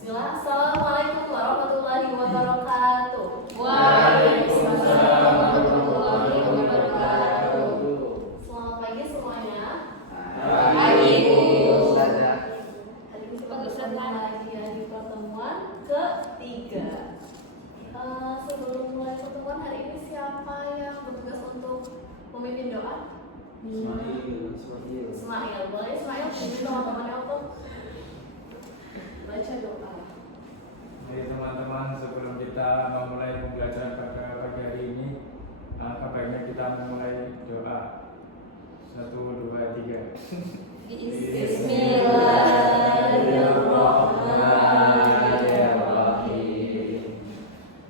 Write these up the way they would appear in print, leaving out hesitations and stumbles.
Bismillah. Assalamualaikum warahmatullahi wabarakatuh. Waalaikumsalam warahmatullahi wabarakatuh. Selamat pagi semuanya. Pagi Bu Ustazah. Hari ini kita bersama lagi ya di pertemuan ketiga. Sebelum mulai pertemuan hari ini, siapa yang bertugas untuk memimpin doa? Ismail. Boleh Ismail pimpin teman-temannya untuk baca doa. Jadi teman-teman, sebelum kita memulai pembelajaran pada pagi hari ini, alangkah baiknya kita memulai doa. 1, 2, 3. Bismillahirrahmanirrahim.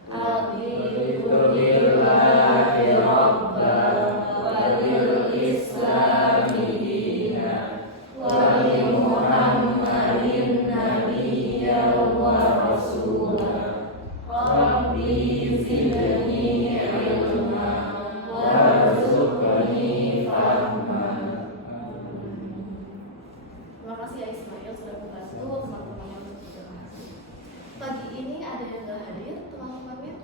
Alhamdulillahi Rabbil walil Islami dina wa li Muhammadin nabiyya wa rasulah. Rabbi zidni ilma warzuqni fahma. Terima kasih ya Ismail sudah membantu teman-temannya untuk berdoa. Pagi ini ada yang nggak hadir teman-temannya.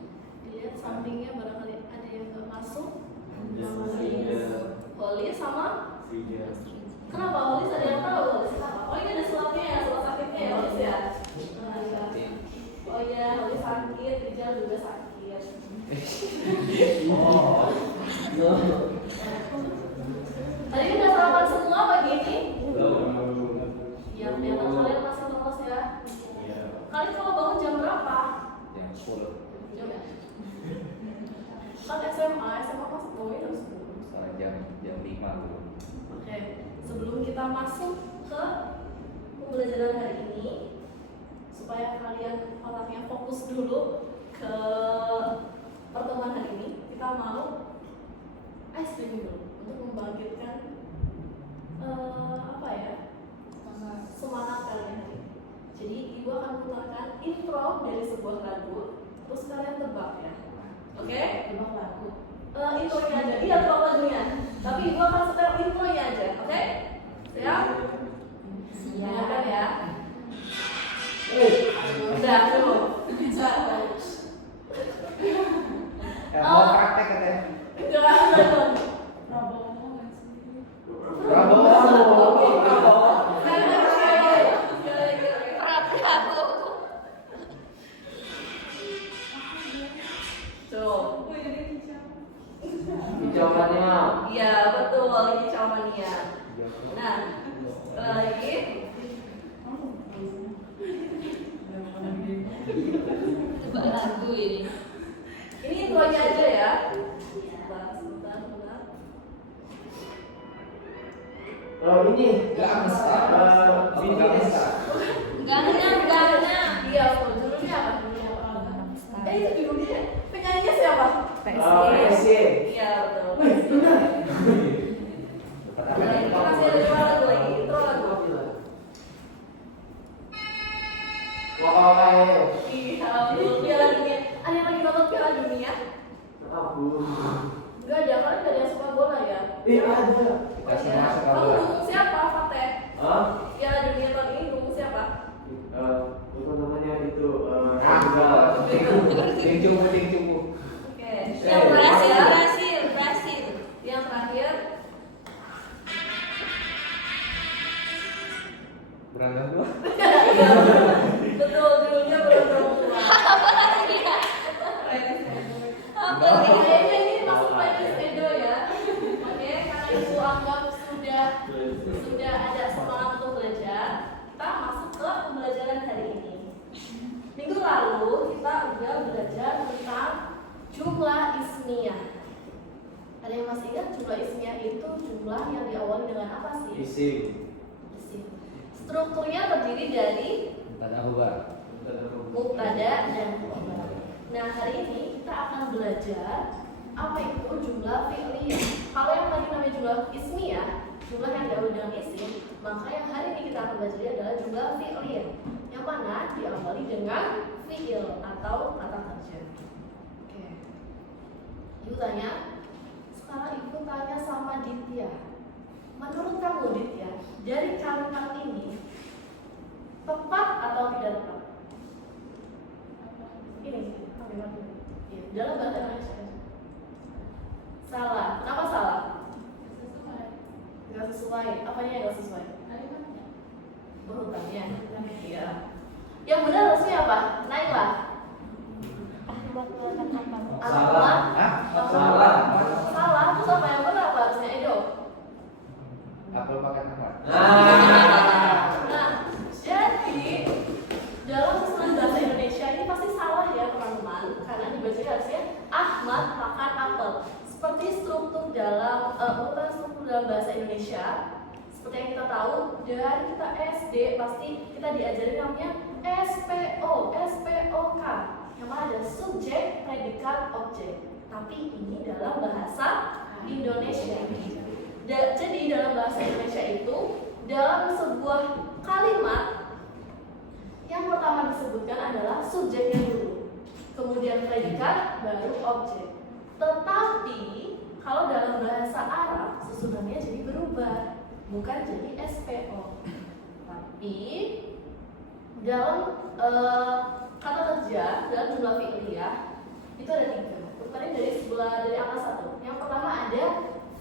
Dilihat sampingnya barangkali ada yang nggak masuk. Holis sama? Kenapa Holis, ada yang tahu Holis kenapa? Oh ini ada suapnya ya, suap sakitnya ya Holis ya. Oh iya, Holis sakit, Rijal juga sakit. Tadi udah sarapan semua pagi ini? Ya, ternyata kalian masih lemes ya. Kalian kalau bangun jam berapa? Jam ya? Kan SMA masuk bangun jam 10. Jam 5 tuh. Oke, sebelum kita masuk ke pembelajaran hari ini, supaya kalian otaknya fokus dulu ke pertemuan hari ini, kita mau ice cream dulu untuk membangkitkan semangat kalian hari ini. Jadi ibu akan putarkan intro dari sebuah lagu, terus kalian tebak ya. Oke? Tebak lagu. Intronya aja, iya tebak lagunya. Tapi ibu akan setel intronya aja, oke? Siap? Siap kan ya? Udah, dulu. Mau praktek katanya. Jangan. Jawabannya. Iya betul, kicau mania. Nah, lagi. Coba lagu ini. Ini intronya aja ya. Sebentar. Ini BTS. Gana. Iya, judulnya apa? Itu judulnya. Penyanyinya siapa? PSG. Iya betul. Masih ada 2 lagu lagi. Intro lagu. Iya, betul. Piala Dunia. Ada yang lagi nonton Piala Dunia? Enggak ada, kalian gak ada yang suka bola ya? Ada. Kamu dukung siapa, Fateh? Hah? Piala Dunia tahun ini dukung siapa? Apa namanya itu? Ting cupu. Oke. Yang Brasil. Yang terakhir. Berangkat dua. Iya, betul. Judulnya Berondong Tua. Apa Oke, nih? kayaknya ini masuk playlist Edo ya. Oke, karena ibu anggap sudah ada semangat untuk belajar, kita masuk ke pembelajaran hari ini. Minggu lalu kita udah belajar tentang jumlah ismiyah. Ada yang masih ingat jumlah ismiyah itu jumlah yang diawali dengan apa sih? Isim. Isim. Strukturnya terdiri dari mubtada dan khobar. Nah, hari ini kita akan belajar apa itu jumlah fi'liyah. Kalau yang tadi namanya jumlah ismiyah, jumlah yang diawali dengan isim, maka yang hari ini kita akan belajar adalah jumlah fi'liyah, yang mana diawali dengan fi'il atau kata kerja. Oke. Ibu tanya, sekarang ibu tanya sama Ditya. Menurut kamu Ditya, dari kalimat ini tepat atau tidak tepat? dalam bahasa Indonesia. Salah. Kenapa salah? Nggak sesuai. Apanya yang nggak sesuai? Urutannya. Iya. Yang benar harusnya apa? Naiklah. Salah. Hah? Salah. Salah. Terus apa yang benar apa harusnya Edo? Apel pakai apa? Nah, jadi dalam susunan bahasa Indonesia ini pasti salah ya teman-teman, karena dibaca harusnya Ahmad makan apel. Seperti struktur dalam urutan struktur dalam bahasa Indonesia, seperti yang kita tahu dari kita SD pasti kita diajarin namanya SPO, SPOK, yang mana ada subjek, predikat, objek. Tapi ini dalam bahasa Indonesia. Jadi dalam bahasa Indonesia itu dalam sebuah kalimat yang pertama disebutkan adalah subjeknya dulu, kemudian predikat, baru objek. Tetapi kalau dalam bahasa Arab susunannya jadi berubah, bukan jadi SPO. Tapi dalam kata kerja dalam jumlah fi'liyah itu ada 3. Urutannya dari angka 1. Yang pertama ada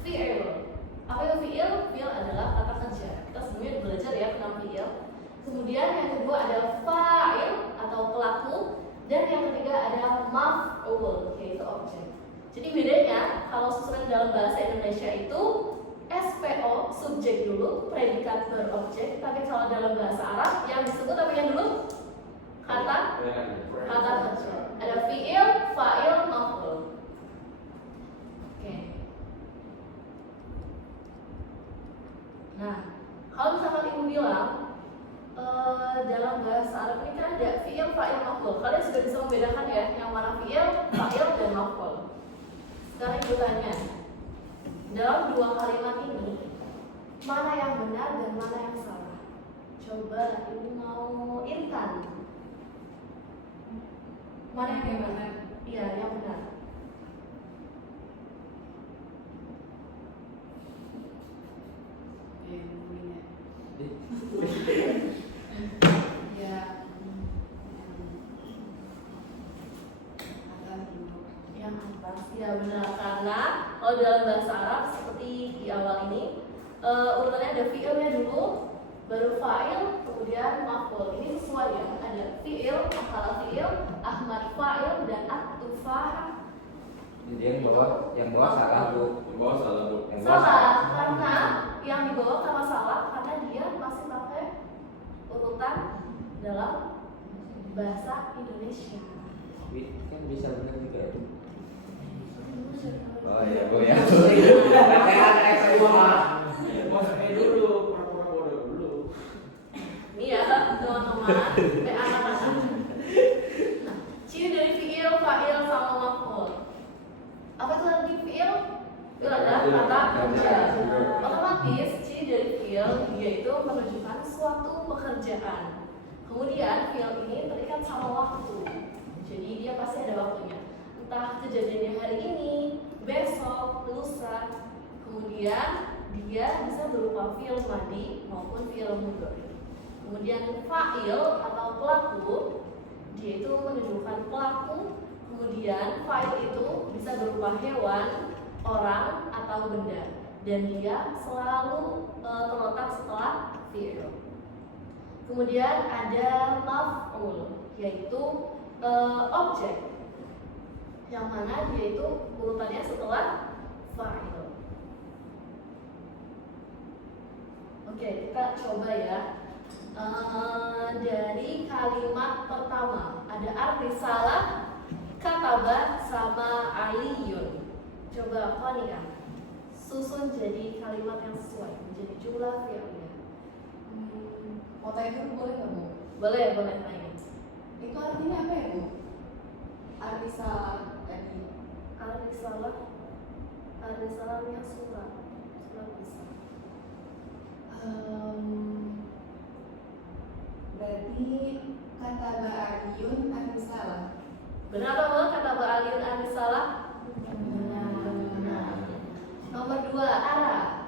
fi'il. Apa itu fi'il? Fi'il adalah kata kerja. Kita sebelumnya belajar ya tentang fi'il. Kemudian yang kedua adalah fa'il atau pelaku, dan yang ketiga adalah maf'ul yaitu objek. Jadi bedanya kalau susunan dalam bahasa Indonesia itu SPO subjek dulu, predikat berobjek, tapi kalau dalam bahasa Arab yang disebut apa yang dulu? Kata kerja. Ada fi'il, fa'il, maf'ul. Oke. Nah, kalau misalkan ibu bilang dalam bahasa Arab ini kan ada fi'il, fa'il, maf'ul. Kalian sudah bisa membedakan ya yang mana fi'il, fa'il, dan maf'ul. Sekarang ibu tanya, dalam 2 kalimat ini mana yang benar dan mana yang salah? Coba ibu mau Intan. Mana yang benar? Iya, yang benar. Yang atas, ya benar, karena kalau dalam bahasa Arab seperti di awal ini urutannya ada fi'ilnya dulu, baru fa'il, kemudian maf'ul. Ini sesuai ya, ada fi'il, salah fi'il, Ahmad fa'il, dan at-tufah. Jadi yang bawah salah bu. Salah, karena yang di bawah kenapa salah? Karena dia masih pakai urutan dalam bahasa Indonesia. Kan bisa benar juga ya. Oh iya bu ya. Ini ya teman-teman, anak-anak. Nah, ciri dari fi'il, fa'il, sama maf'ul. Apa itu tadi fi'il? Fi'il adalah kata kerja. Otomatis ciri dari fi'il yaitu menunjukkan suatu pekerjaan. Kemudian fi'il ini terikat sama waktu. Jadi dia pasti ada waktunya. Entah kejadiannya hari ini, besok, lusa. Kemudian dia bisa berupa fi'il madhi maupun fi'il mudhari. Kemudian fa'il atau pelaku, dia itu menunjukkan pelaku. Kemudian fa'il itu bisa berupa hewan, orang, atau benda, dan dia selalu terletak setelah fi'il. Kemudian ada maf'ul, yaitu objek, yang mana dia itu urutannya setelah fa'il. Oke, kita coba ya. Dari kalimat pertama ada arti salah, kataba, sama aliyun. Coba Konika susun jadi kalimat yang sesuai menjadi jumlah fi'liyah. Mau tanya dulu boleh nggak Bu? Boleh tanya. Itu artinya apa ya Bu? Arti salah tadi. Arti salahnya surat bisa. Berarti kata ba'aliyun arti salah. Benar apa kata ba'aliyun arti salah? Benar. Nomor 2 arah.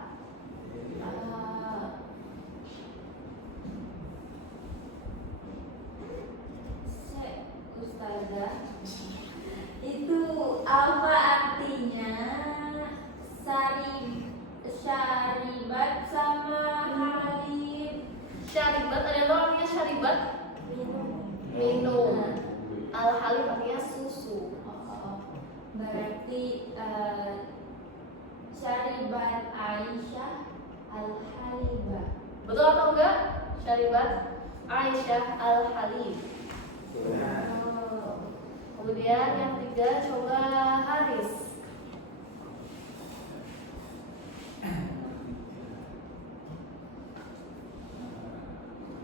Ustazah, itu susu. Berarti Syaribat Aisyah Al-Halibah. Betul atau enggak? Syaribat Aisyah Al-Halib. Kemudian yang ketiga coba Haris.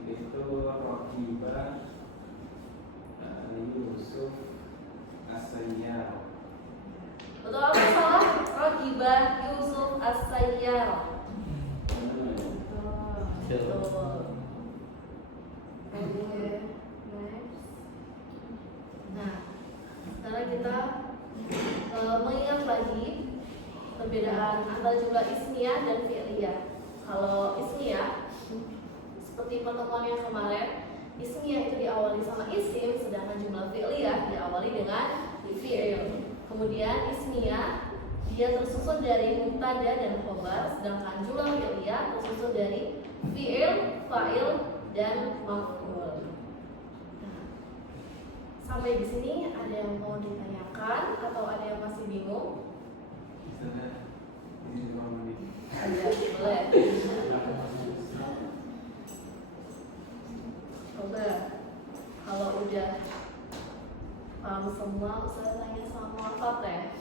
Itu Rokibah Yusuf As-Sayyar. Betul atau salah? Rogibah Yusuf As-Sayyar. Betul. Oke, next. Nah, sekarang kita mengingat lagi perbedaan antara jumlah ismiyah dan fi'liyah. Kalau ismiyah seperti pertemuan yang kemarin, ismiyah itu diawali sama isim, sedangkan jumlah fi'liyah diawali dengan fi'il. Kemudian ismiyah dia tersusun dari mubtada dan khobar, sedangkan jumlah fi'liyah tersusun dari fi'il, fa'il, dan maf'ul. Nah, sampai di sini ada yang mau ditanyakan atau ada yang masih bingung? Ini 5 menit. Ada, boleh. Coba kalau udah paham semua, Ustaz tanya sama Fateh.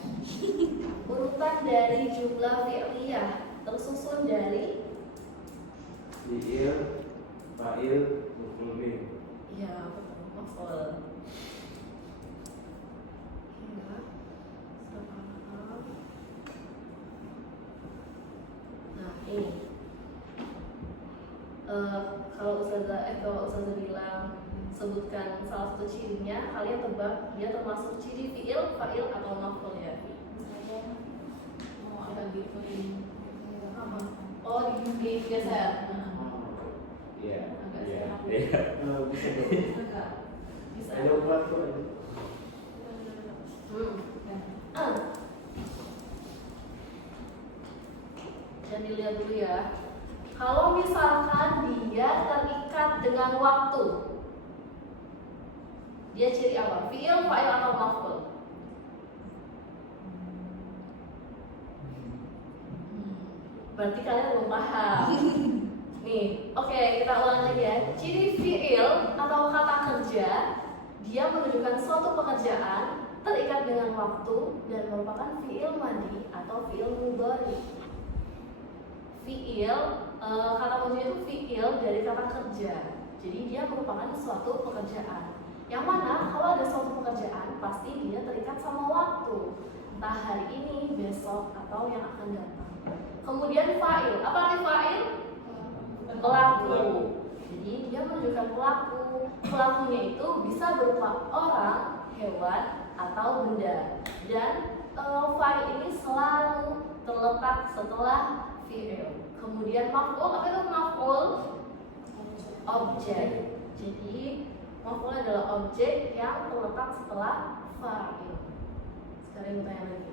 Urutan dari jumlah fi'liyah tersusun dari Fi'il, fa'il, maf'ul bih. ya betul, maf'ul. Ya, sepaham. Nah ini kalau Ustazah bilang sebutkan salah satu cirinya, kalian tebak dia termasuk ciri fi'il, fa'il atau maf'ul ya? Misalnya mau ada bikin apa? Oh digeser. Iya. Agak Iya. serap. Iya. Bisa dong. Agak. Bisa. Ayo pelan-pelan aja. Ah. Dan dilihat dulu ya. Kalau misalkan dia terikat dengan waktu, dia ciri apa? Fi'il, fa'il atau maf'ul? Berarti kalian belum paham. Nih, oke, kita ulang lagi ya. Ciri fi'il atau kata kerja, dia menunjukkan suatu pekerjaan terikat dengan waktu dan merupakan fi'il madhi atau fi'il mudhari. Fi'il, kata kuncinya itu fi'il dari kata kerja. Jadi dia merupakan suatu pekerjaan. Yang mana kalau ada suatu pekerjaan pasti dia terikat sama waktu. Entah hari ini, besok, atau yang akan datang. Kemudian fa'il, apa arti fa'il? Pelaku. Jadi dia menunjukkan pelaku. Pelakunya itu bisa berupa orang, hewan, atau benda. Dan fa'il ini selalu terletak setelah fi'il. Kemudian maf'ul, apa itu maf'ul? Objek. Jadi maf'ul adalah objek yang terletak setelah fa'il. Sekarang kita tanya lagi.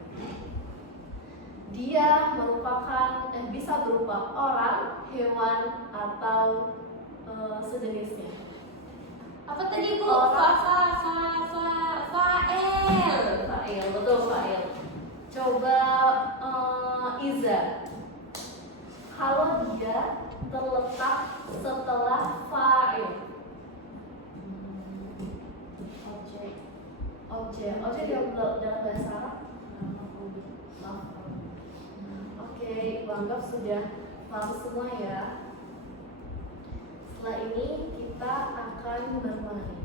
Dia merupakan bisa berupa orang, hewan, atau sejenisnya. Apa tadi Bu? Orang. Fa'il. Fa'il, betul fa'il. Coba Iza. Kalau dia terletak setelah fa'il. Objek dalam bahasa Arab. Oke, Ibu anggap sudah paham semua ya. Setelah ini kita akan bermain.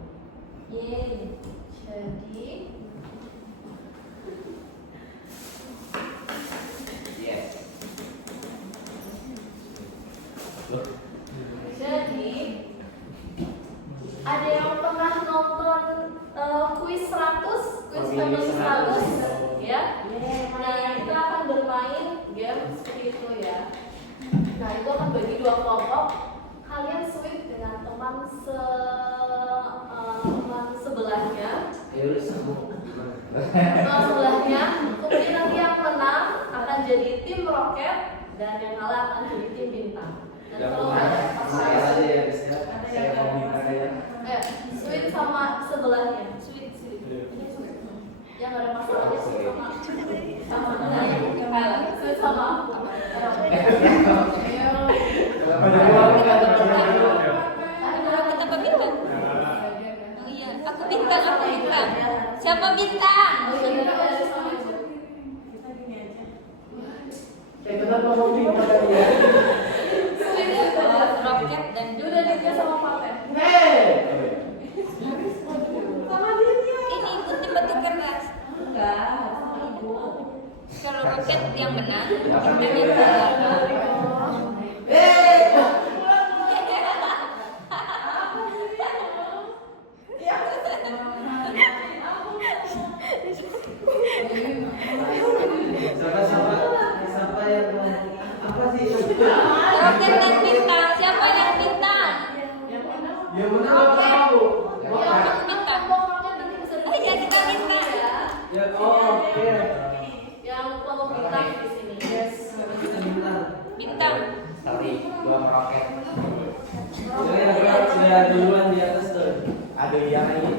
Yeay. Jadi Yes. ada yang pernah nonton kuis 100, kuis family 100 ya? Nah, kita akan bermain game seperti itu ya. Nah, itu akan bagi dua kelompok. Kalian switch dengan teman sebelahnya. Ayo sambung. Teman sebelahnya. Kemudian nanti yang menang akan jadi tim roket dan yang kalah akan jadi tim bintang. Dan kalau ada Saya aja ya, saya mau minta ya. switch sama sebelahnya. Sweet. Iya. Yang nggak ada masalahnya sih sama sama aku. Kenapa jadi orang kan? Kita bintang. Oh iya, aku bintang. Siapa bintang? Kenapa mau pindah dia? Roket dan Udah dia sama Pape. ini ikutin batu keras. Enggak, sama ibu. Kalau roket yang menang, Siapa yang apa sih? roket dan bintang. Siapa yang bintang? Yang mana nggak tahu. Aku bintang. Oh iya, kita bintang. Ya oke. Yang kelompok bintang di sini. Yes. Bintang. Sorry, gua meroket. Sudah duluan di atas tuh. Ada yang ini.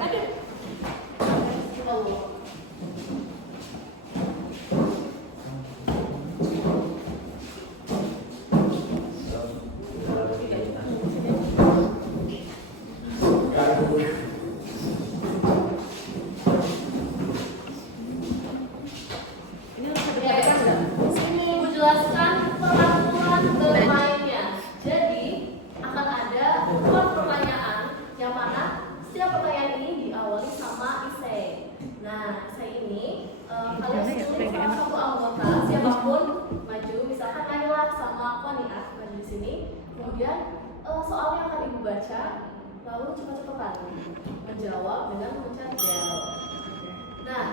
Aduh. Ibu jelaskan peraturan bermainnya. Jadi akan ada 4 pertanyaan yang mana setiap pertanyaan ini diawali sama essay. Nah, essay ini kalian pilih salah satu anggota siapapun maju, misalkan Naila sama Konia maju di sini. Kemudian soalnya akan ibu baca, lalu cepat-cepatan menjawab dengan memencet bel. Nah,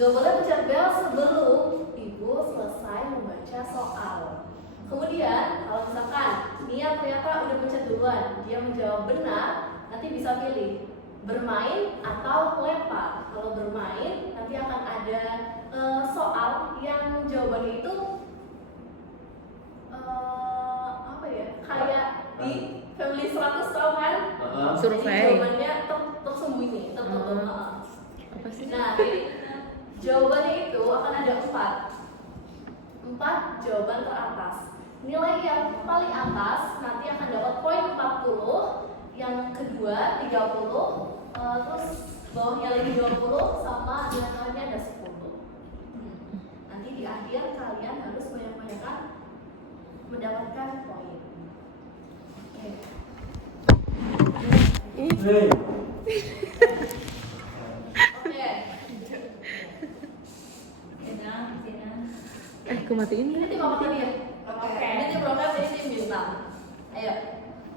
gak boleh pencet bel sebelum ibu selesai membaca soal. Kemudian kalau misalkan Nia ternyata udah pencet duluan, dia menjawab benar, nanti bisa pilih bermain atau lempar. Kalau bermain nanti akan ada soal yang jawabannya itu apa ya, kayak di Family 100 tau kan? Survei. Jadi jawabannya tersembunyi, tertutup. Apa sih? Nah, jadi jawabannya itu akan ada 4 jawaban teratas. Nilai yang paling atas nanti akan dapat poin 40, yang kedua 30, terus bawahnya lagi 20, sama di tengahnya ada 10. Nanti di akhir kalian harus banyak-banyakan mendapatkan poin. Oke. Oke. Aku matiin. Ini tim apa tadi ya? Oke. Ini tim roket, ini tim bintang. Ayo.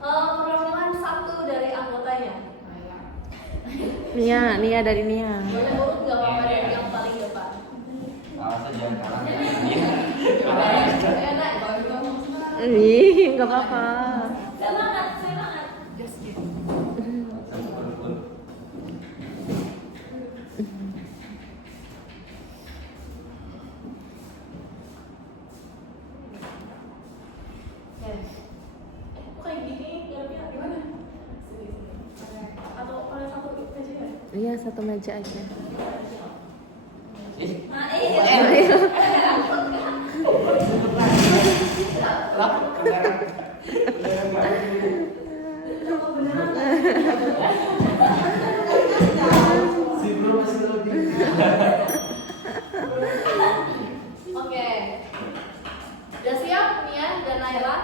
Perwakilan satu dari anggotanya. Nia dari Nia. Boleh urut nggak apa-apa dari yang paling depan. Awas aja jangan kalah. Ayo naik. Ih, nggak apa-apa. Semangat, semangat. Kayak gini, kira-kira gimana? Sini, sini. Atau kalian satu aja ya? Iya, satu meja aja. Nah, iya. Si bro masih lebih. Oke. Udah siap Nia dan Naila?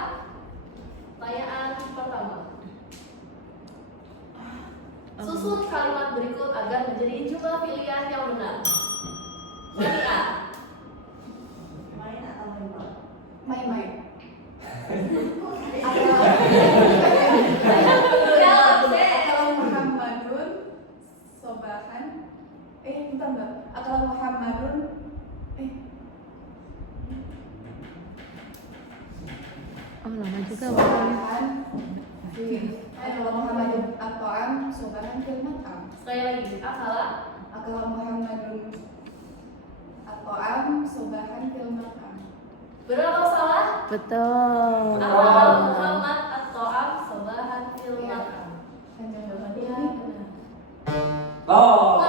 Pertanyaan pertama. Susun kalimat berikut agar menjadi jumlah pilihan yang benar. Nia. Main-main. Kalau Muhammadun sobahan, bentar mbak. Kalau Muhammadun, Oh, lama juga bacanya. sobahan. Kalau Muhammadun ato'am sobahan filmatam. Sekali lagi. Akala. Kalau Muhammadun ato'am sobahan filmatam. Benar atau salah? Betul. Akala Muhammad at-ta'am sobahan fil matam. Dan jawabannya Jawabannya benar. Oh.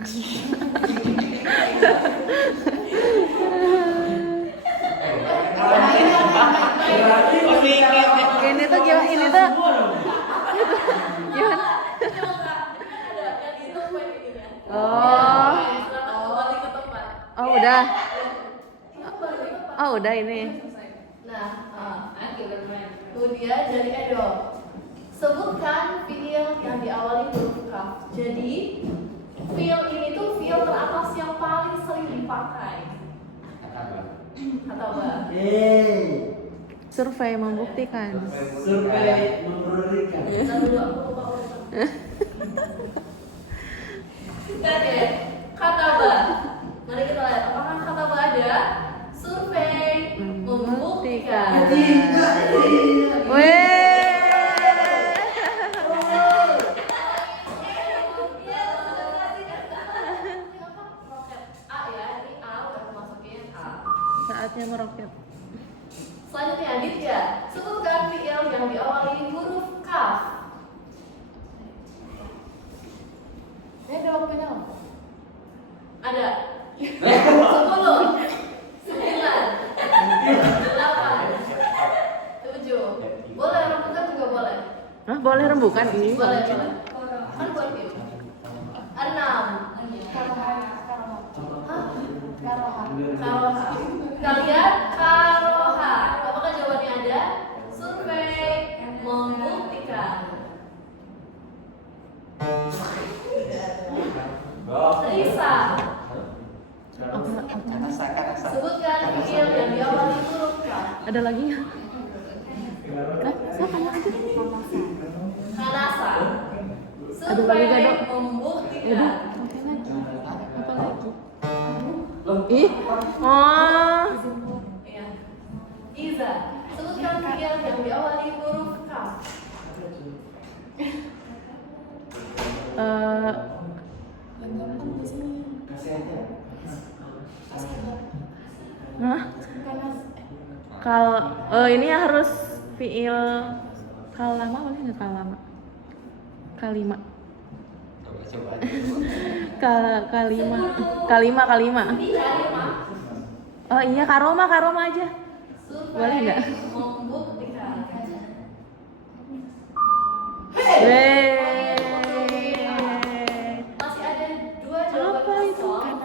Ini tuh gimana? Ini tuh gimana? Oh. Oh udah. Oh udah ini. Nah, kemudian dari Edo, sebutkan fiil yang diawali huruf kaf. Jadi fiil ini tuh fiil teratas yang paling sering dipakai. Kata apa? Survei membuktikan. Survei memberikan. Kita dulu aku lupa urutan. Oke, kata apa? Mari kita lihat apakah kata apa ada. Survei membuktikan. Weh. A ya, ini A udah masukin A. Saatnya meroket. Selanjutnya Aditya, sebutkan fiil yang diawali huruf kaf. Ini ada waktunya nggak? Ada. 10, 9, 8, 7. Boleh rembukan juga boleh. Hah, boleh rembukan ini? Boleh, boleh. Kan buat gitu. 6. Karoha. Kalian karoha. Apakah jawabannya ada? Survei membuktikan. Risa, sebutkan fiil yang diawali huruf kaf. Ada lagi nggak? Hah? Siapa aja? Kanasa. Ada lagi nggak, Survei Dok? membuktikan. Apa lagi? Ih, oh, Iya. Iza, sebutkan fiil yang diawali huruf kaf. Kasih aja. Hah? Ini harus fiil kalama boleh nggak kalama? Kalima. Coba. Kalima. Ini karima. Oh iya karoma aja. Boleh Survei nggak? membuktikan. Weh. Masih ada 2 jawaban Apa itu? kosong.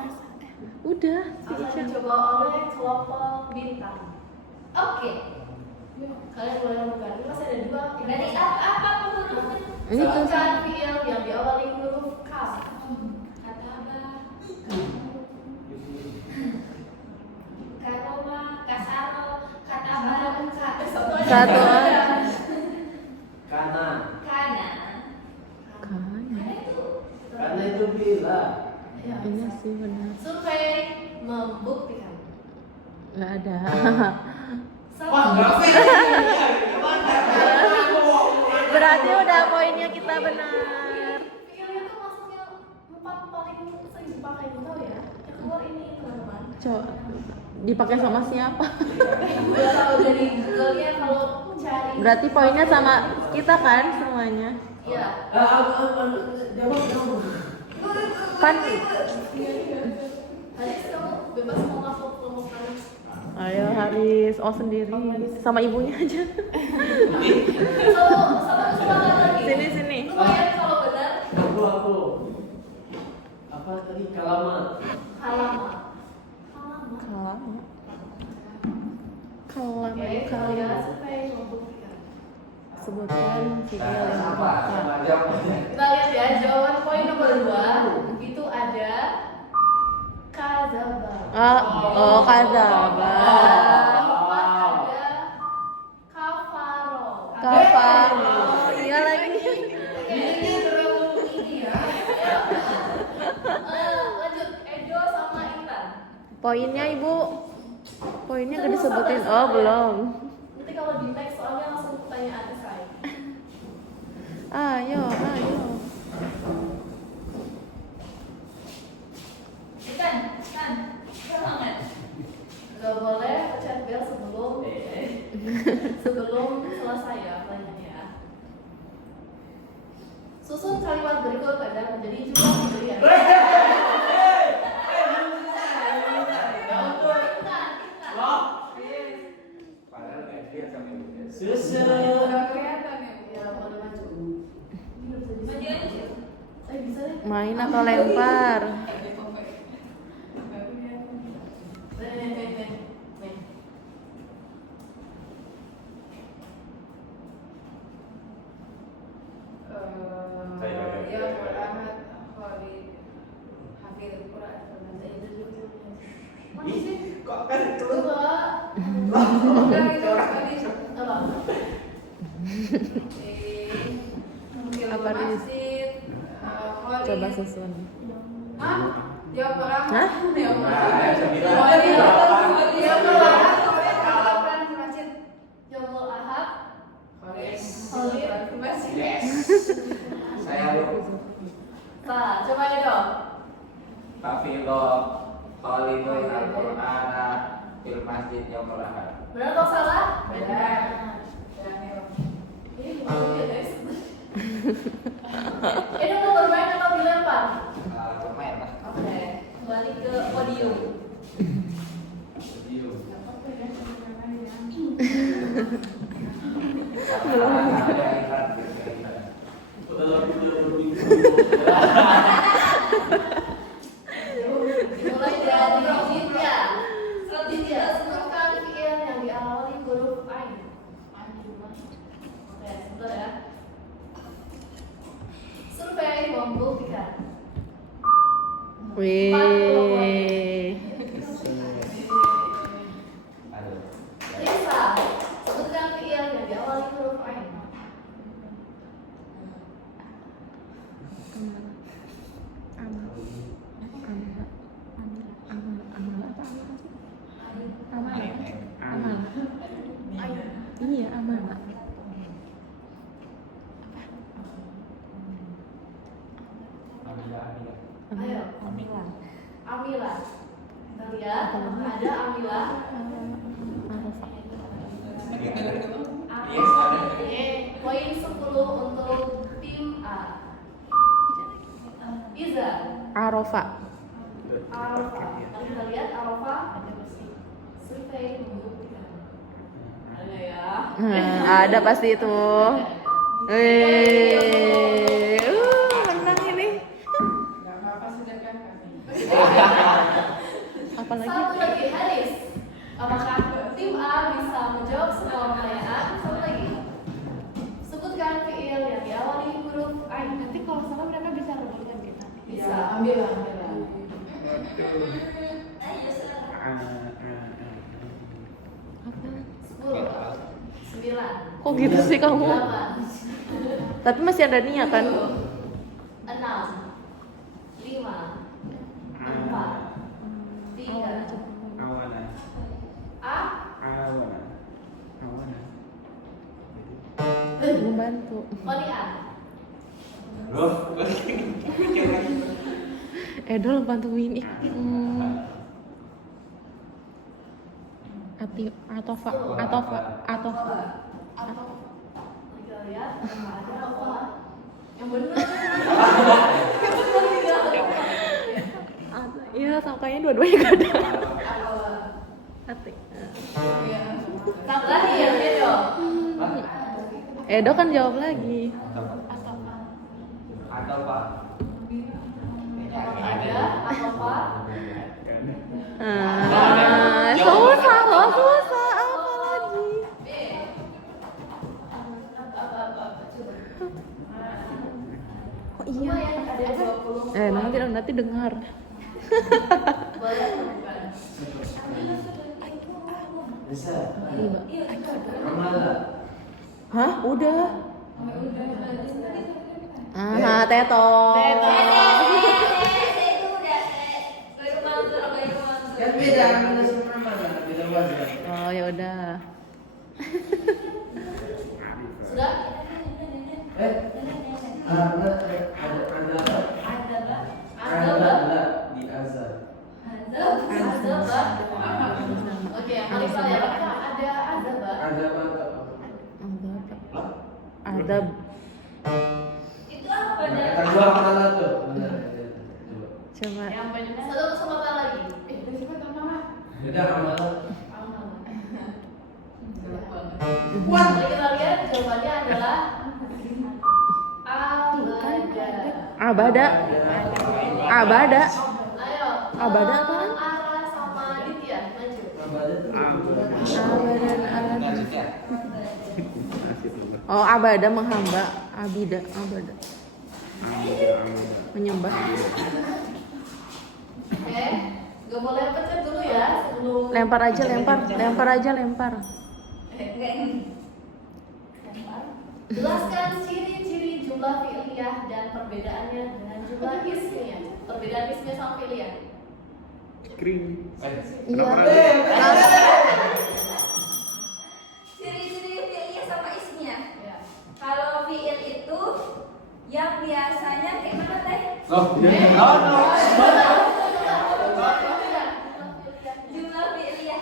Udah. Akan dicoba oleh kelompok bintang. Oke. Kalian boleh bukan. Ini masih ada 2. Dari apa hurufnya? Ini tuh. Sebutkan fiil yang diawali huruf kaf. Kata apa? Karoma, kasaro, kata apa? Satu aja. Satu aja. Karena Kana. karena itu bila. Ya. Iya sih benar. Survei membuktikan. Nggak ada. Berarti udah poinnya kita benar. Fiilnya tuh maksudnya 4 paling sering dipakai, tahu ya? Yang keluar ini teman-teman. Coba dipakai sama siapa? Udah tahu dari Google-nya kalau cari. Berarti poinnya sama kita kan semuanya. Iya. Jawab. Kan Haris, kamu bebas mau masuk kelompok mana? ayo Haris, sendiri sama ibunya aja. Sama lagi. Sini. Lumayan kalau benar. Aku. Apa tadi kalama? Kalama. Kalama. Oke, kalian survei membuktikan. Sebutkan fiil yang Apa? tepat. Jawabnya. Kita lihat ya, jawaban poin nomor 2 itu ada kazaba. Oh, kadzaba. Ada kafaro. Kafaro. Iya lagi. Lanjut, Edo sama Intan. Poinnya Ibu. Poinnya gak disebutin. Oh, belum. Nanti kalau di next soalnya langsung pertanyaan selesai. Ayo. Kan, semangat. Gak boleh pencet bel sebelum selesai ya pertanyaannya. Susun kalimat berikut agar menjadi jumlah pemberian. lempar. Nih. Ya Ahmad Khalid Hafid Quran. Mana sih? Kok kan Coba. Enggak itu Khalid. Apa? Apa, Riz? Coba susun. Hah? Jawab orang. Hah? Jawab Jomul Ahad. Khalid. saya Nah, coba ya dong. Pavilo Khalidul Al-Qur'an fil masjid yaumul ahad. Benar atau salah? Benar. Ini gimana ya guys? Ini mau bermain atau dilempar? Bermain lah. Oke, kembali ke podium. Dimulai dari Ditya. Ditya, sebutkan fiil yang diawali huruf Ain. Oke, sebentar ya. Survei membuktikan. Wih. Risa, sebutkan fiil yang diawali huruf Ain. Iya, amal. Ayo, Amila. Kita lihat, ada Amila. Poin 10 untuk tim A. Iza, Arofa. Arofa. Mari kita lihat Arofa. Survei membuktikan. Ada ya. Ada pasti itu. Wih. Menang ini. Enggak apa-apa sudah kan kami. Apalagi? Satu lagi Haris. Apakah tim A bisa menjawab semua pertanyaan? Satu lagi. Sebutkan fiil yang diawali huruf Ain. Nanti kalau salah mereka bisa rebutkan kita. Bisa. Ambil lah. Apa? 10, 9, Kok gitu sih kamu? 8, Tapi masih ada Nia kan? 6, 5, 4, 3, Awana. A. Awana. Awana. Membantu. Kolian. Loh, Edol bantuin. Atofa. Kita lihat ada apa? Yang benar. Iya, kayaknya dua-duanya gak ada. Ati. Terakhir Edo. Edo kan jawab lagi. atau Pak? Ada apa? Susah loh, susah. Apa lagi? B. Apa? Coba. Oh iya. Lumayan ada 20. Nanti dengar. Boleh bukan? Bisa. Ramala. Hah? Udah. Teto. Kan beda Ramala sama Ramala, beda wazan. Oh ya udah. Sudah? Ada di azan. Azabah. Oke, mari kita lihat ada azabah. Ada apa? Adab. Itu apa? Kata gua Ramala tuh. Benar. Coba. Yang benar. Satu kesempatan lagi. Cepat mana? Beda Ramala. Mari kita lihat jawabannya adalah abada. Abada. Abada. Ayo. Abada apaan? Ara sama Ditya maju. Abadan alat. Lanjutnya. Oh, abada menghamba. Abida, abada. Menyembah. Oke. Gak boleh pencet dulu ya sebelum. Lempar aja, lempar. Lempar aja, lempar. Jelaskan ciri-ciri jumlah fi'liyah dan perbedaannya dengan jumlah ismiyah. Perbedaan ismiyah sama fi'liyah. Iya. Ciri-ciri fi'ilnya sama ismnya. Ya. Kalau fi'il itu yang biasanya kayak mana teh? Loh, Jumlah fi'ilnya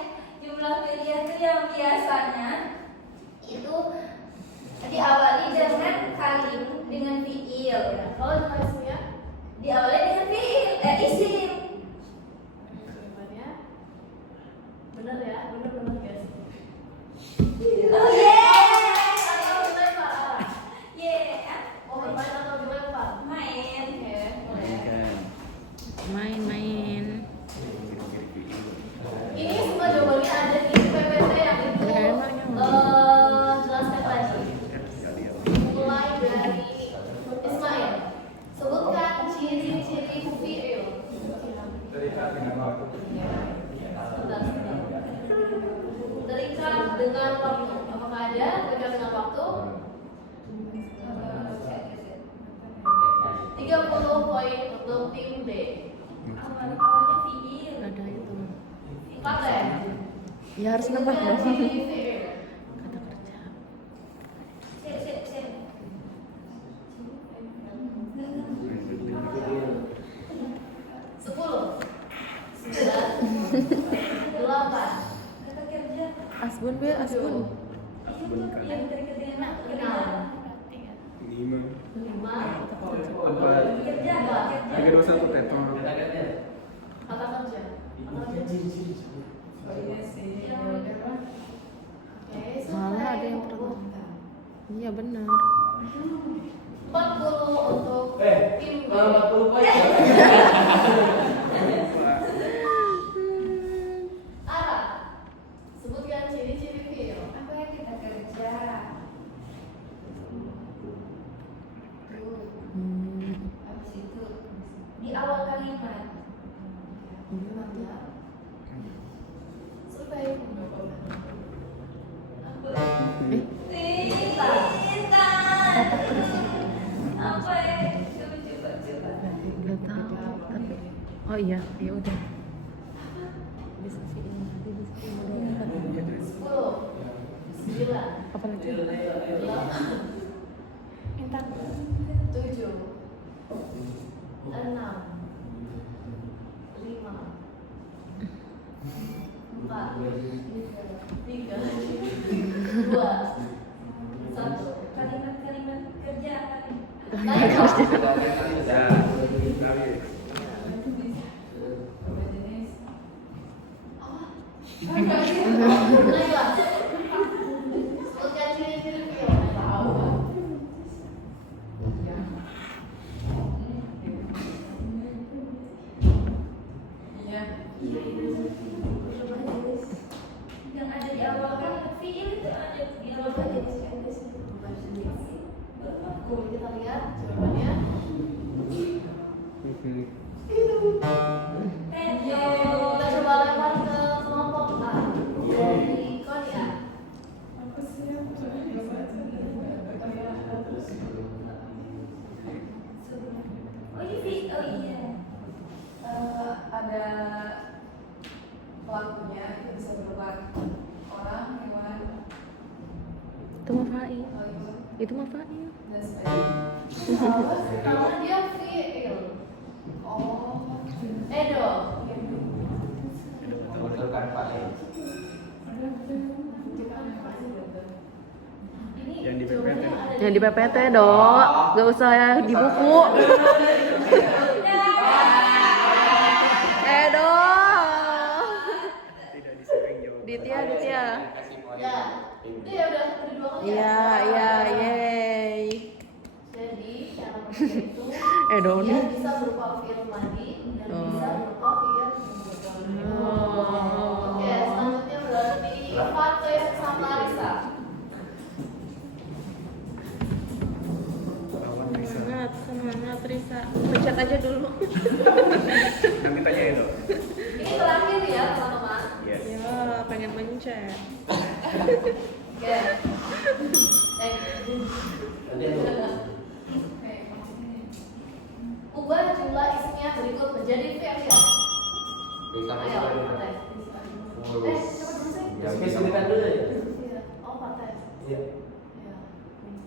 itu yang biasanya itu diawali dengan kalim dengan fi'il. Kalau jumlah ismiyah, Diawali dengan fi'il, isim. jawabannya bener ya, bener guys. Oh yeah. Atau dilempar? Yeah. Mau bermain atau dilempar? Main. Oke, boleh. Main-main. Ini semua jawabannya ada di PPT yang itu jelaskan tadi. Mulai dari Ismail. Sebutkan ciri-ciri fi'il. Terikat dengan waktu. Sebentar. Terikat dengan waktu. Apakah ada terikat dengan waktu? 30 poin untuk tim D. Awalnya fi'il. Ada itu. 4 ya? Ya harus nambah Sebutkan dong. ciri fi'il. Kata kerja. Sip. 10 9 8 Kata kerja. Asbun be, asbun. Yang terikat dengan 5 kerja. Lagi 21 teton. kata kerja. Oke, Malah ada yang pernah. Iya benar. 40 untuk tim B. Kalau 40 poin. Ara, sebutkan ciri-ciri fi'il. Apa yang kita kerja? Habis itu di awal kalimat. Survei. Cinta. Apa ya? Coba. Nggak tahu. Tapi oh iya, ya udah. Bisa sih ini nanti bisa dimodalkan. 10 9 Apa lagi? 7 6 5 4 3 2 1. Kalimat-kalimat kerja. Naiklah. Sebutkan ciri-ciri fi'il. Yang ada di awal kalimat fi'il itu ada di awal kalimat. Kita lihat jawabannya. Kita coba lempar ke kelompok A. Dari Korea. Oh iya. Ada pelakunya itu bisa berupa orang, hewan, Itu mah Fai. atau itu Itu mah Fai. dan sebagainya. Karena dia fi'il. Oh, Edo. Bukan Pak. Ini Yang di jawabannya PPT. ada Yang di PPT, Dok. Gak usah di buku. Dok. Tidak disering jawab. Ditya. Ya. Itu ya udah dua kali. Iya, yeay. Jadi cara kerja itu Doni. dia bisa berupa fi'il madhi dan bisa berupa fi'il. Oke, selanjutnya berarti Fatih sama Arisa. Semangat Risa. Pencet aja dulu. Yang mintanya itu. Ini terakhir ya teman-teman. Yes. Ya, pengen mencet. Oke. Ubah jumlah isinya berikut menjadi fi'il. Bisa Ayo, Fatih. Coba dulu sih. Spesifikan dulu ya. Iya. Oh, Fatih. Iya. Ya.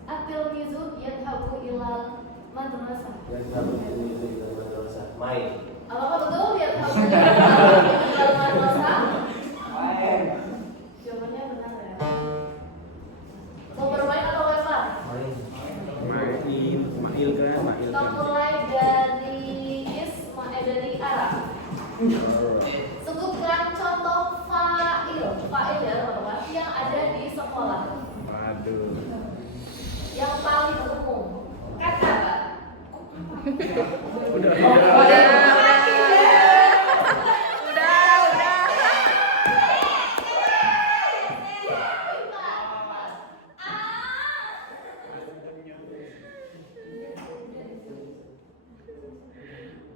At-tilmizu yadhabu ilal madrasah. Yang tahu ini madrasah. Main. Apakah betul yadhabu ilal madrasah? Main. Jawabannya benar ya. Mau bermain atau lempar? Main. Mail kan, Kita mulai dari dari Arab. Sebutkan contoh fa'il ya teman-teman yang ada di sekolah. Waduh. Yang paling umum. Kata apa? Udah.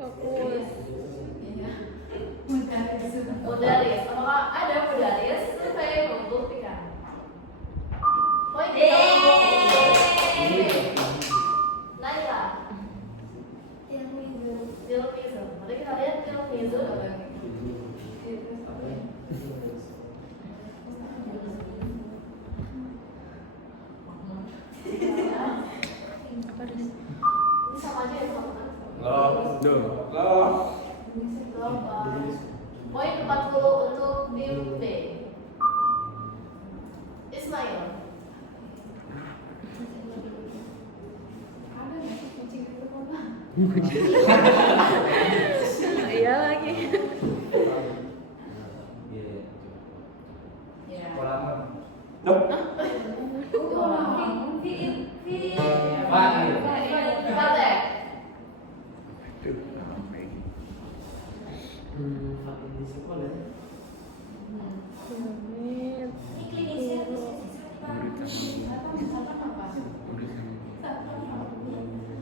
Fokus. Mudaris. Apakah ada mudaris? Survei membuktikan. Poin Naila. Tilmizu. Mari kita lihat tilmizu. Apa Riz? Ini sama aja ya teman-teman. Poin 40 untuk tim B. Ismail. Iya lagi. Kolaman. Patek. Di sekolah.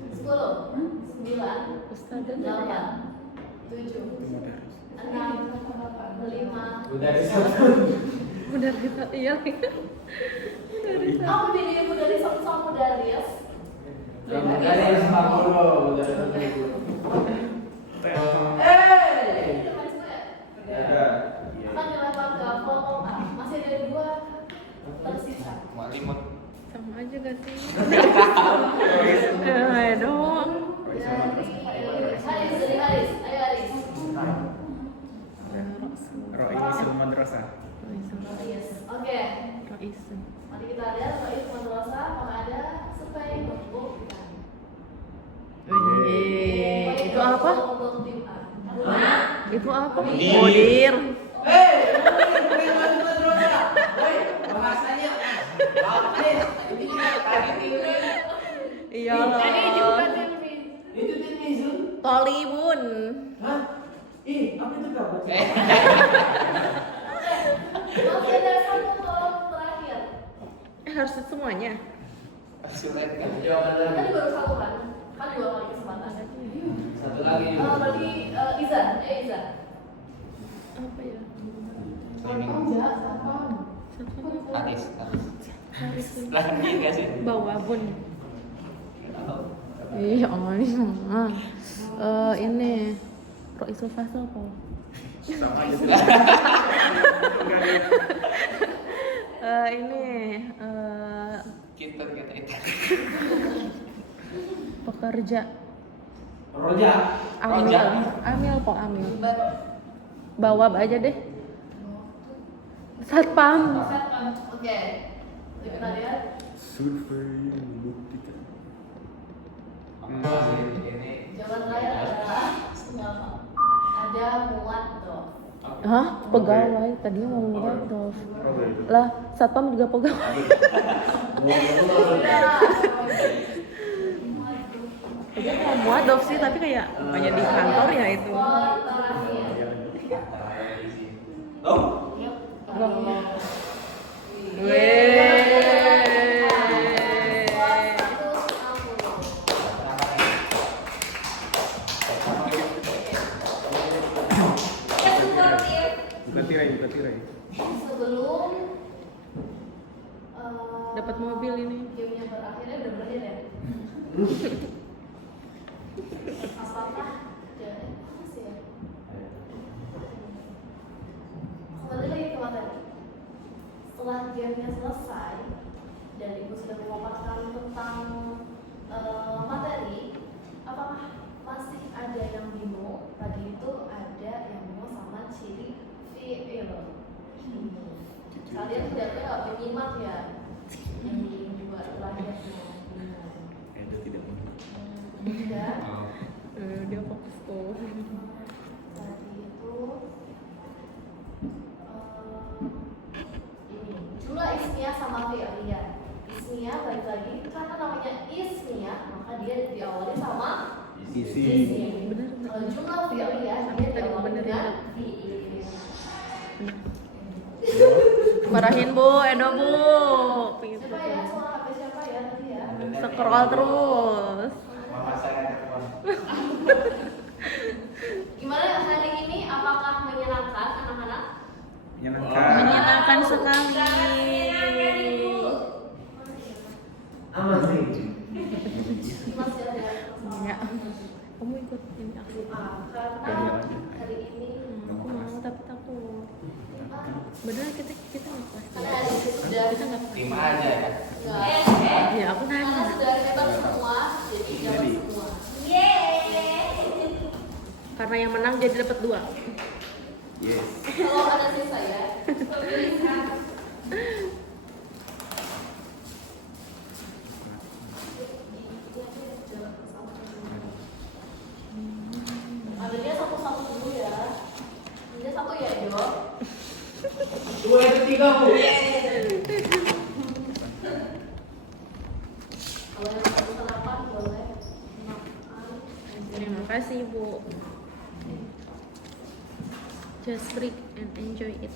Sepuluh, 9, Ustazah 8, 7, 6, 5, Udah di Udah kita iya. Apa bedanya mudaris sama mudaris? Dari 50. Dari 50. Akan dilempar ke kelompok A. Masih ada 2 tersisa. Malimut. Sama aja gak sih? Ayo dong. Dari Haris. Ayo Haris. Ro'isul madrasah. Yes. Oke. Ro'isul. Mari kita lihat Rois madrasah apakah ada survei membuktikan. Itu apa? Untuk tim A. Itu apa? Mudir. Mudir. Bahasanya. Iya loh. Itu Tilmizu. Tolibun. Hah? Ih, apa itu kamu? Masih ada 1 tolong terakhir. Harus semuanya. Surat kan. Jawaban Tadi lagi. baru 1 kan? Kan 2 kali kesempatan. Satu lagi. Berarti Izan. Izan. Apa ya? Haris. Haris. Lagi nggak sih? Bawabun. Ih, ini Ro'isul Fasal apa? Sama aja tuh. Ini Kita kita. pekerja. Roja. Amil. Amil kok amil. Bawab aja deh. Satpam. Oke. Jadi kita lihat. Survei membuktikan. Ini Jawaban terakhir adalah ada muwaddof. Hah? Pegawai. Tadinya mau muwaddof. Lah, satpam juga pegawai. Udah. mau muadaf sih, tapi kayak kayak di kantor ya itu. Oh, Buka tirai. Sebelum Dapat mobil ini. gamenya berakhirnya udah berakhir ya? Apakah ya? Apa sih ya? Kembali lagi ke materi. Setelah gamenya selesai dan ibu sudah memaparkan tentang materi, apakah masih ada yang bingung? Tadi itu ada yang bingung sama ciri fi'il. Kalian ternyata nggak penyimak ya? Yang dua lahirnya Edo tidak mau. ya. Dia fokus tuh. Tadi itu ini jumlah ismiyah sama fi'liyah. Ismiyah balik lagi karena namanya ismiyah maka dia diawali sama isim. Kalau jumlah fi'liyah dia diawali dengan fi'il. Marahin Bu, Edo Bu. Gitu. Siapa ya suara HP siapa ya tadi ya? Scroll terus. mama saya telepon. Gimana hari ini? Apakah menyenangkan anak-anak? Menyenangkan sekali. Aman sih. Masih ada Ya. Kamu ikut ini aku. karena hari ini Aku mau tapi takut. Beneran kita nggak pas. karena hari ini sudah Kita nggak pas. Terima aja ya. enggak. Ya aku Karena nanya. sudah hebat semua, jadi dapat semua. Karena yang menang jadi dapat 2. Yes. Kalau ada sisa ya. Ambilnya satu-satu dulu ya. Ambilnya satu ya, Jo. 2 itu 3 Bu. Kalau yang satu sarapan boleh. Terima kasih Bu. Just break and enjoy it.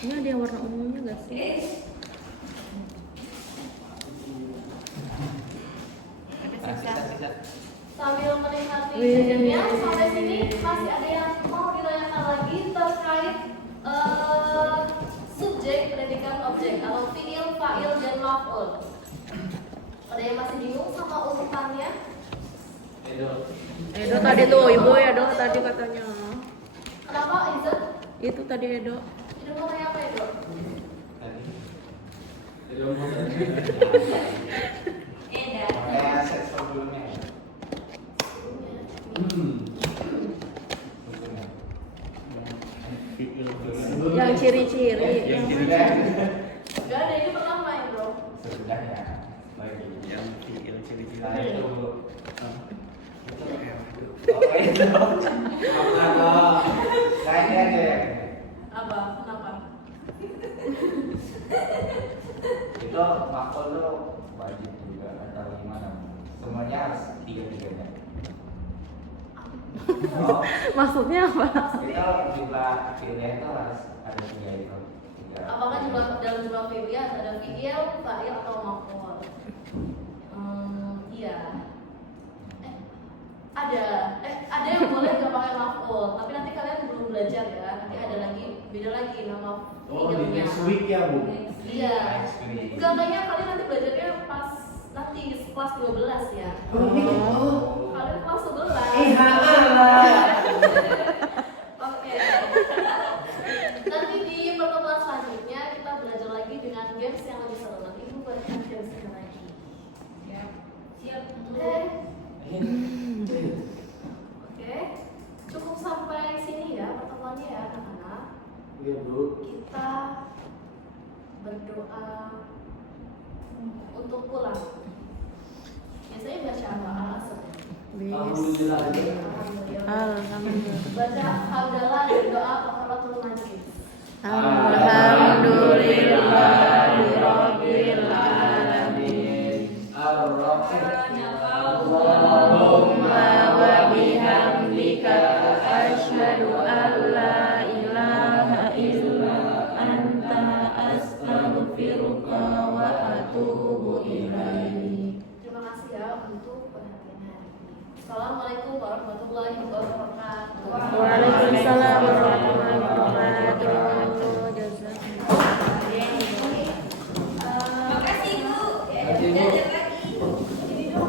Ini ada yang warna ungunya gak sih? Sisa. Sambil menikmati jajannya sampai sini masih ada yang mau ditanyakan lagi terkait subjek, predikat, objek atau fiil, fa'il, dan maf'ul. Ada yang masih bingung sama urutannya? Edo tadi tuh, Ibu Edo tadi katanya. Kenapa Izet? Itu tadi Edo. Tidak mau tanya apa ya, Dok? Kayak set sebelumnya. Yang ciri-ciri. Yang Sudah. Gak ada, ini pertama ya, Bro. Sesudahnya. Lagi. Yang ciri-ciri. Nah, itu. Saya aja ya. Apa? Kenapa? Itu makul tuh wajib juga atau gimana? Semuanya harus tiga-tiganya. Oh, Maksudnya apa? itu jumlah pilihan itu harus ada 3 itu. Apakah dalam jumlah fiil ada fiil, fa'il, atau maf'ul? Iya. Ada yang boleh nggak pakai maf'ul, tapi nanti kalian belum belajar ya. Nanti ada lagi, beda lagi nama Oh, di fiilnya. next week ya Bu. Iya. Next week. Enggak, kayaknya kalian nanti belajarnya pas nanti kelas 12 ya. Oh. Kalian kelas 11. Alah. Oke. Nanti di pertemuan selanjutnya kita belajar lagi dengan games yang lebih seru. Nanti ibu berikan gamesnya lagi. Siap. Oke. Cukup sampai sini ya pertemuannya ya anak-anak. Iya Bu. Kita berdoa untuk pulang. Biasanya baca apa? Alhamdulillah. Alhamdulillah. Baca hamdalah dan doa kafaratul majlis. Alhamdulillahirabbil alamin. Ar-Rahim. bihamdika asyhadu an la ilaha illa anta astaghfiruka wa atubu ilaik. Terima kasih ya untuk perhatian hari ini. Assalamualaikum warahmatullahi wabarakatuh. Waalaikumsalam